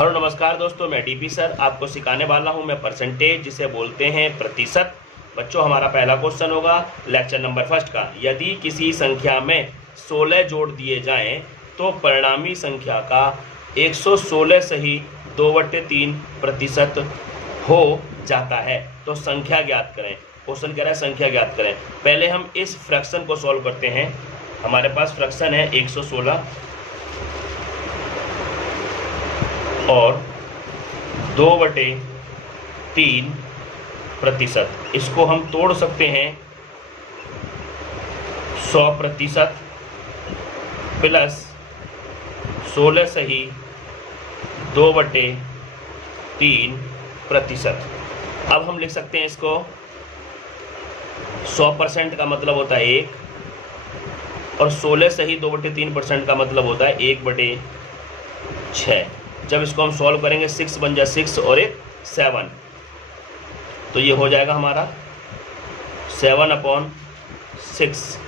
Hello नमस्कार दोस्तों, मैं डीपी सर आपको सिखाने वाला हूं मैं परसेंटेज, जिसे बोलते हैं प्रतिशत। बच्चों, हमारा पहला क्वेश्चन होगा लेक्चर नंबर फर्स्ट का। यदि किसी संख्या में 16 जोड़ दिए जाएं तो परिणामी संख्या का 116 सही 2/3% हो जाता है, तो संख्या ज्ञात करें। क्वेश्चन कह रहा है संख्या ज्ञात करें। पहले हम इस फ्रैक्शन को सॉल्व करते हैं। हमारे पास फ्रैक्शन है 116 और 2/3%। इसको हम तोड़ सकते हैं 100% प्लस 16 सही 2/3%। अब हम लिख सकते हैं इसको 100% का मतलब होता है 1 और 16 सही 2/3% का मतलब होता है 1/6। जब इसको हम सॉल्व करेंगे 6 बन जाए 6 और एक 7, तो ये हो जाएगा हमारा 7/6।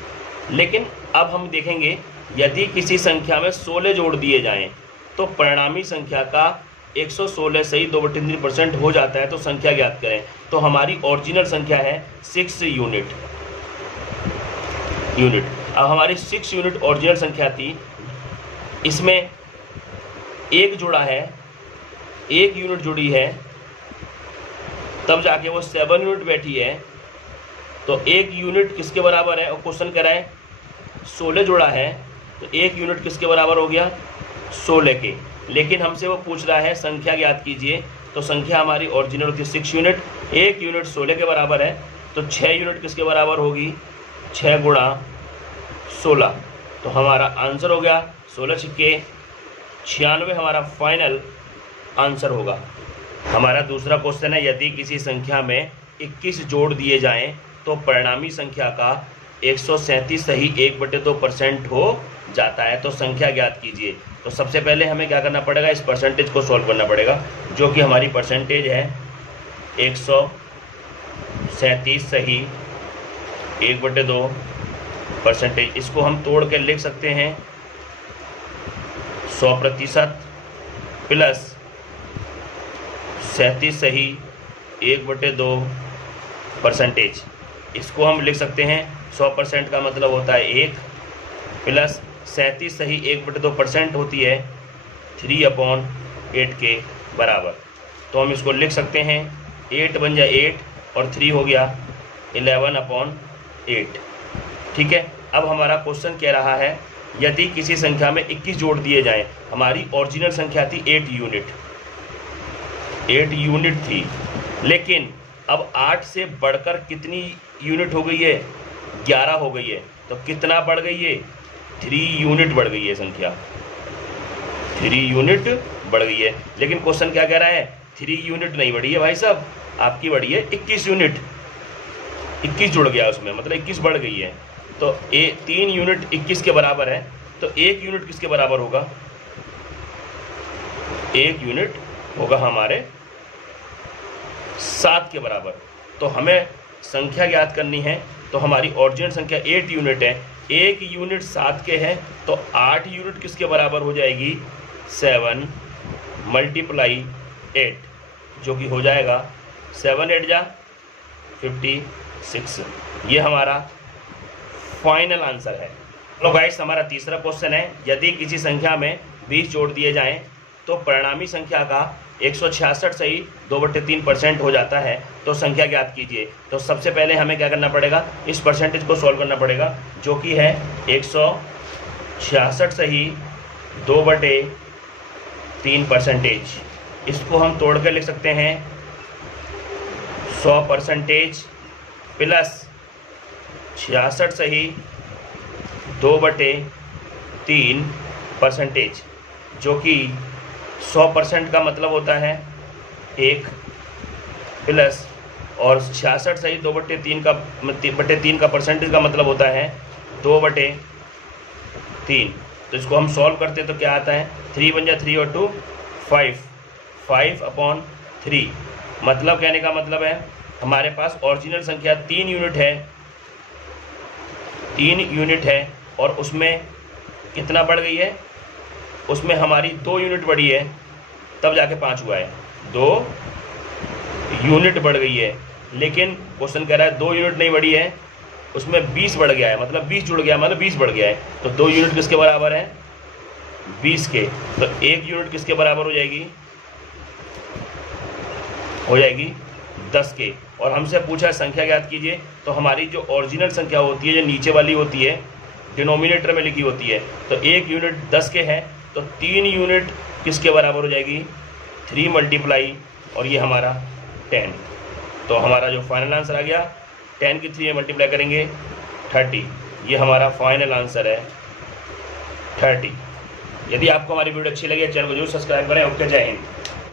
लेकिन अब हम देखेंगे यदि किसी संख्या में 16 जोड़ दिए जाएं तो परिणामी संख्या का 116 सही 2/3% हो जाता है, तो संख्या ज्ञात करें। तो हमारी ओरिजिनल संख्या है 6 यूनिट। अब हमारी 6 यूनिट ओरिजिनल संख्या थी, इसमें एक जुड़ा है, 1 यूनिट जुड़ी है, तब जाके वो 7 यूनिट बैठी है। तो 1 यूनिट किसके बराबर है? और क्वेश्चन कह रहा है 16 जुड़ा है, तो 1 यूनिट किसके बराबर हो गया? 16 के। लेकिन हमसे वो पूछ रहा है संख्या ज्ञात कीजिए, तो संख्या हमारी ओरिजिनल होती है 6 यूनिट। 1 यूनिट 16 के बराबर है, तो 6 यूनिट किसके बराबर होगी? 6 गुणा 16। तो हमारा आंसर हो गया 16 छक्के 96 हमारा फाइनल आंसर होगा। हमारा दूसरा क्वेश्चन है यदि किसी संख्या में 21 जोड़ दिए जाएं तो परिणामी संख्या का 137 सही 1/2% हो जाता है, तो संख्या ज्ञात कीजिए। तो सबसे पहले हमें क्या करना पड़ेगा? इस परसेंटेज को सॉल्व करना पड़ेगा, जो कि हमारी परसेंटेज है 137 सही 1/2%। इसको हम तोड़ के लिख सकते हैं 100% प्लस 37 सही 1/2%। इसको हम लिख सकते हैं 100% का मतलब होता है 1 प्लस 37 सही 1/2% होती है 3/8 के बराबर। तो हम इसको लिख सकते हैं 8 बन जाए 8 और 3 हो गया 11/8। ठीक है। अब हमारा क्वेश्चन कह रहा है यदि किसी संख्या में 21 जोड़ दिए जाएं। हमारी ओरिजिनल संख्या थी 8 यूनिट थी, लेकिन अब 8 से बढ़कर कितनी यूनिट हो गई है? 11 हो गई है। तो कितना बढ़ गई है? 3 यूनिट बढ़ गई है संख्या, 3 यूनिट बढ़ गई है। लेकिन क्वेश्चन क्या कह रहा है? 3 यूनिट नहीं बढ़ी है भाई साहब, आपकी बढ़ी है 21 यूनिट। 21 जुड़ गया उसमें, मतलब 21 बढ़ गई है। तो 3 यूनिट 21 के बराबर है, तो 1 यूनिट किसके बराबर होगा? 1 यूनिट होगा हमारे 7 के बराबर। तो हमें संख्या ज्ञात करनी है, तो हमारी ओरिजिनल संख्या 8 यूनिट है, 1 यूनिट 7 के है, तो 8 यूनिट किसके बराबर हो जाएगी? 7 × 8, जो कि हो जाएगा 7 8 जा 56। ये हमारा फाइनल आंसर है। तो गाइस, हमारा तीसरा क्वेश्चन है यदि किसी संख्या में 20 जोड़ दिए जाएं तो परिणामी संख्या का 166 सही 2/3% हो जाता है, तो संख्या ज्ञात कीजिए। तो सबसे पहले हमें क्या करना पड़ेगा? इस परसेंटेज को सॉल्व करना पड़ेगा, जो कि है 166 सही 2/3%। इसको हम तोड़ कर लिख सकते हैं 100% प्लस 66 सही 2/3%, जो कि 100% का मतलब होता है 1 प्लस, और 66 सही 2/3 का परसेंटेज का मतलब होता है 2/3। तो इसको हम सॉल्व करते तो क्या आता है? 3 बन जाए 3 और 2 5, 5/3। मतलब कहने का मतलब है हमारे पास ओरिजिनल संख्या 3 यूनिट है और उसमें कितना बढ़ गई है? उसमें हमारी 2 यूनिट बढ़ी है, तब जाके 5 हुआ है, 2 यूनिट बढ़ गई है। लेकिन क्वेश्चन कह रहा है 2 यूनिट नहीं बढ़ी है, उसमें 20 बढ़ गया है, मतलब 20 जुड़ गया, मतलब 20 बढ़ गया है। तो 2 यूनिट किसके बराबर है? 20 के। तो 1 यूनिट किसके बराबर हो जाएगी? हो जाएगी 10 के। और हमसे पूछा है संख्या ज्ञात कीजिए, तो हमारी जो ओरिजिनल संख्या होती है, जो नीचे वाली होती है, डिनोमिनेटर में लिखी होती है, तो 1 यूनिट 10 के है, तो 3 यूनिट किसके बराबर हो जाएगी? 3 मल्टीप्लाई और ये हमारा 10। तो हमारा जो फाइनल आंसर आ गया 10 की 3 मल्टीप्लाई करेंगे 30। ये हमारा फाइनल आंसर है 30। यदि आपको हमारी वीडियो अच्छी लगी चैनल को जरूर सब्सक्राइब करें। ओके, जय हिंद।